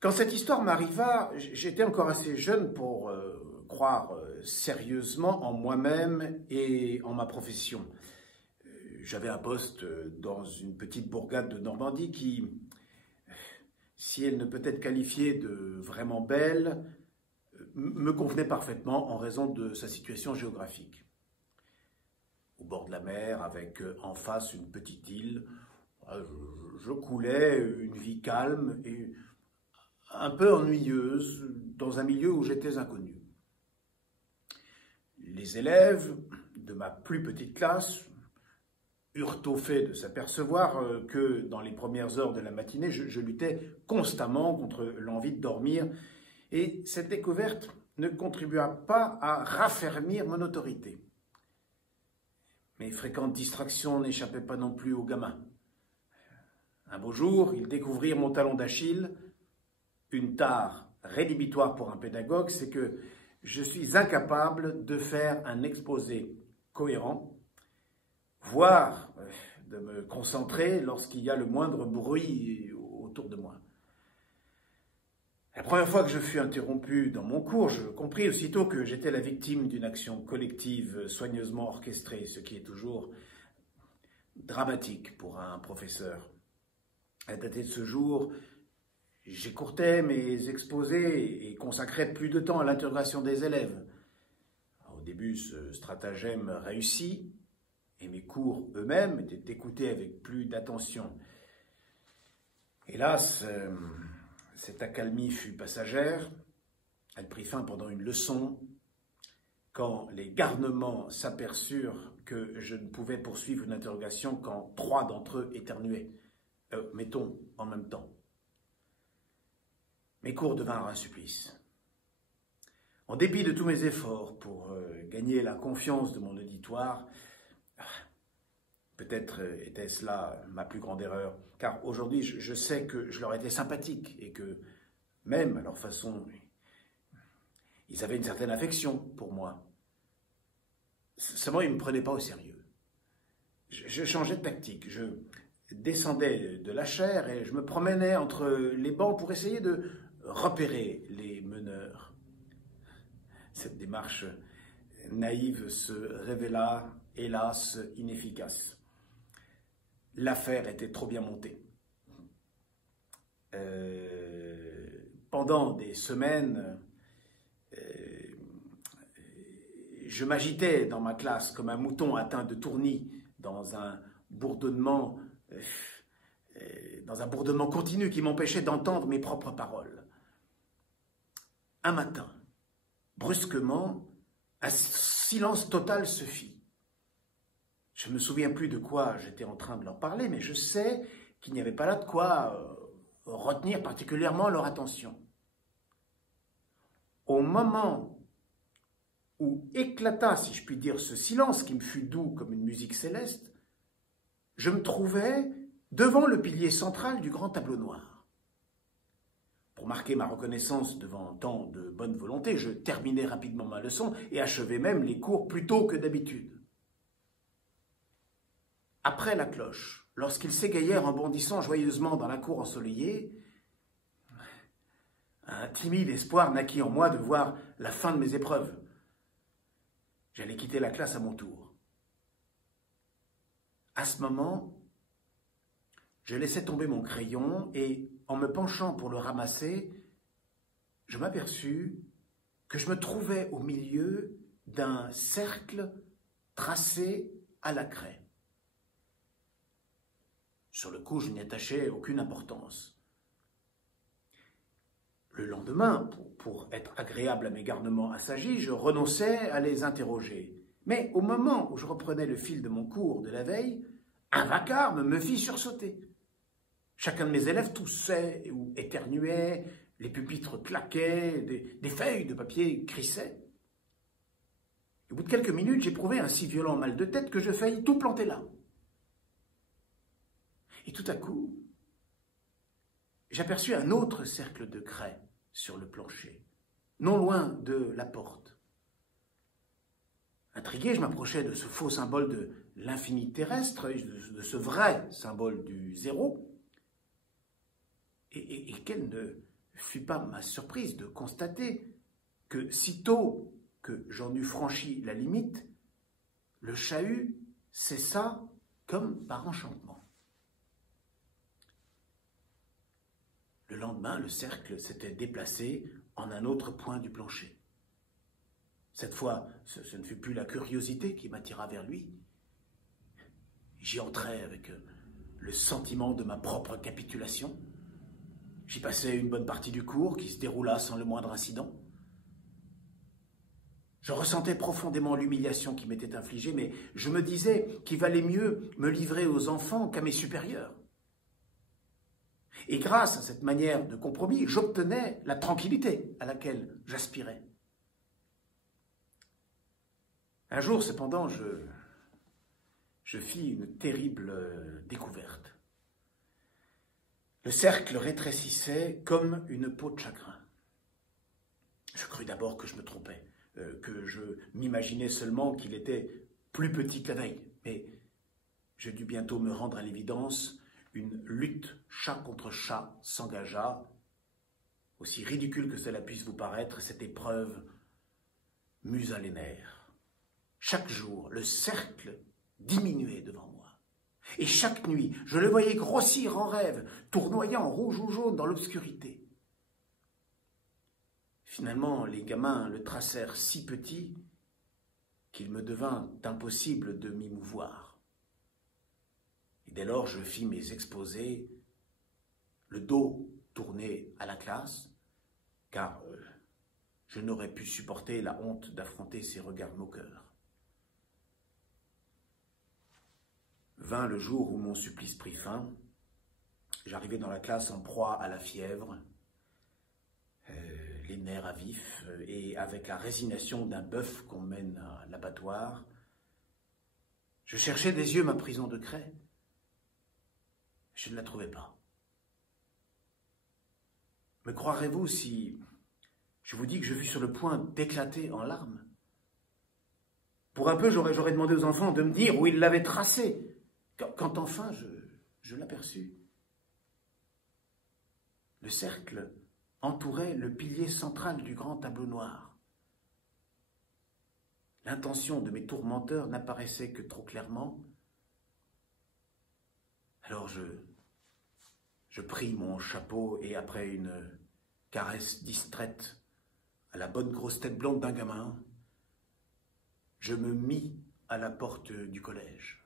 Quand cette histoire m'arriva, j'étais encore assez jeune pour croire sérieusement en moi-même et en ma profession. J'avais un poste dans une petite bourgade de Normandie qui, si elle ne peut être qualifiée de vraiment belle, me convenait parfaitement en raison de sa situation géographique. Au bord de la mer, avec en face une petite île, je coulais une vie calme et un peu ennuyeuse dans un milieu où j'étais inconnu. Les élèves de ma plus petite classe eurent au fait de s'apercevoir que dans les premières heures de la matinée, je luttais constamment contre l'envie de dormir et cette découverte ne contribua pas à raffermir mon autorité. Mes fréquentes distractions n'échappaient pas non plus aux gamins. Un beau jour, ils découvrirent mon talon d'Achille. Une tare rédhibitoire pour un pédagogue, c'est que je suis incapable de faire un exposé cohérent, voire de me concentrer lorsqu'il y a le moindre bruit autour de moi. La première fois que je fus interrompu dans mon cours, je compris aussitôt que j'étais la victime d'une action collective soigneusement orchestrée, ce qui est toujours dramatique pour un professeur. À dater de ce jour, j'écourtais mes exposés et consacrais plus de temps à l'interrogation des élèves. Au début, ce stratagème réussit et mes cours eux-mêmes étaient écoutés avec plus d'attention. Hélas, cette accalmie fut passagère. Elle prit fin pendant une leçon, quand les garnements s'aperçurent que je ne pouvais poursuivre une interrogation quand 3 d'entre eux éternuaient, mettons en même temps. Mes cours devinrent un supplice. En dépit de tous mes efforts pour gagner la confiance de mon auditoire, peut-être était-ce là ma plus grande erreur, car aujourd'hui je sais que je leur étais sympathique et que, même à leur façon, ils avaient une certaine affection pour moi. Seulement, ils ne me prenaient pas au sérieux. Je changeais de tactique, je descendais de la chaire et je me promenais entre les bancs pour essayer de repérer les meneurs. Cette démarche naïve se révéla, hélas, inefficace. L'affaire était trop bien montée. Pendant des semaines, je m'agitais dans ma classe comme un mouton atteint de tournis dans un bourdonnement continu qui m'empêchait d'entendre mes propres paroles. Un matin, brusquement, un silence total se fit. Je ne me souviens plus de quoi j'étais en train de leur parler, mais je sais qu'il n'y avait pas là de quoi retenir particulièrement leur attention. Au moment où éclata, si je puis dire, ce silence qui me fut doux comme une musique céleste, je me trouvais devant le pilier central du grand tableau noir. Pour marquer ma reconnaissance devant tant de bonne volonté, je terminai rapidement ma leçon et achevai même les cours plus tôt que d'habitude. Après la cloche, lorsqu'ils s'égayèrent en bondissant joyeusement dans la cour ensoleillée, un timide espoir naquit en moi de voir la fin de mes épreuves. J'allais quitter la classe à mon tour. À ce moment, je laissai tomber mon crayon et, en me penchant pour le ramasser, je m'aperçus que je me trouvais au milieu d'un cercle tracé à la craie. Sur le coup, je n'y attachais aucune importance. Le lendemain, pour être agréable à mes garnements assagis, je renonçais à les interroger. Mais au moment où je reprenais le fil de mon cours de la veille, un vacarme me fit sursauter. Chacun de mes élèves toussait ou éternuait, les pupitres claquaient, des feuilles de papier crissaient. Au bout de quelques minutes, j'éprouvais un si violent mal de tête que je faillis tout planter là. Et tout à coup, j'aperçus un autre cercle de craie sur le plancher, non loin de la porte. Intrigué, je m'approchais de ce faux symbole de l'infini terrestre, de ce vrai symbole du zéro, et quelle ne fut pas ma surprise de constater que sitôt que j'en eus franchi la limite, le chahut cessa comme par enchantement. Le lendemain, le cercle s'était déplacé en un autre point du plancher. Cette fois, ce ne fut plus la curiosité qui m'attira vers lui. J'y entrai avec le sentiment de ma propre capitulation. J'y passai une bonne partie du cours qui se déroula sans le moindre incident. Je ressentais profondément l'humiliation qui m'était infligée, mais je me disais qu'il valait mieux me livrer aux enfants qu'à mes supérieurs. Et grâce à cette manière de compromis, j'obtenais la tranquillité à laquelle j'aspirais. Un jour, cependant, je fis une terrible découverte. Le cercle rétrécissait comme une peau de chagrin. Je crus d'abord que je me trompais, que je m'imaginais seulement qu'il était plus petit que la veille, mais je dus bientôt me rendre à l'évidence. Une lutte chat contre chat s'engagea. Aussi ridicule que cela puisse vous paraître, cette épreuve m'usa les nerfs. Chaque jour, le cercle diminuait devant moi. Et chaque nuit, je le voyais grossir en rêve, tournoyant rouge ou jaune dans l'obscurité. Finalement, les gamins le tracèrent si petit qu'il me devint impossible de m'y mouvoir. Et dès lors, je fis mes exposés, le dos tourné à la classe, car je n'aurais pu supporter la honte d'affronter ces regards moqueurs. Vint le jour où mon supplice prit fin. J'arrivai dans la classe en proie à la fièvre, les nerfs à vif, et avec la résignation d'un bœuf qu'on mène à l'abattoir. Je cherchais des yeux ma prison de craie. Je ne la trouvais pas. Me croirez-vous si je vous dis que je fus sur le point d'éclater en larmes? Pour un peu, j'aurais demandé aux enfants de me dire où ils l'avaient tracé, quand enfin je l'aperçus. Le cercle entourait le pilier central du grand tableau noir. L'intention de mes tourmenteurs n'apparaissait que trop clairement. Alors je pris mon chapeau et après une caresse distraite à la bonne grosse tête blonde d'un gamin, je me mis à la porte du collège.